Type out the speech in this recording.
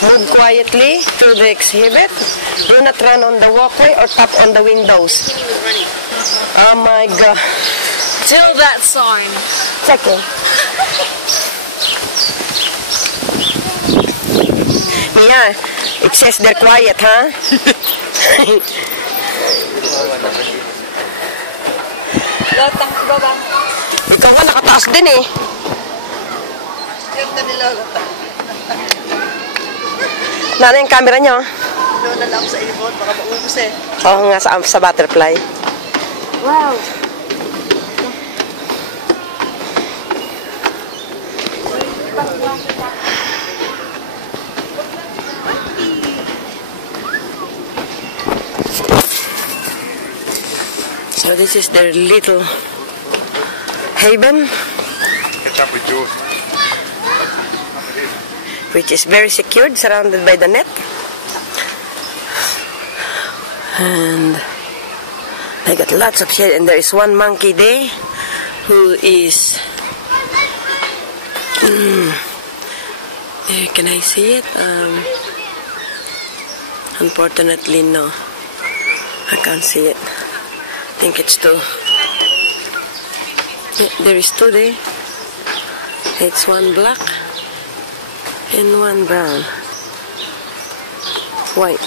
Move quietly to the exhibit. Do not run on the walkway or tap on the windows. Oh my God. Till that sign. Second. Yeah, it says they're quiet, huh? Lotang iba ba? Ikaw nga nakataas din eh. Ganda ni Lolota. Nano yung camera nyo? Doon na lang sa ibon, baka maubos eh. Oo nga, sa butterfly. Wow! So this is their little haven, Catch up with you. which is very secured, surrounded by the net. And I got lots of shade, and there is one monkey there who is can I see it? Unfortunately no, I can't see it. I think it's two. There is two there. It's one black and one brown. White.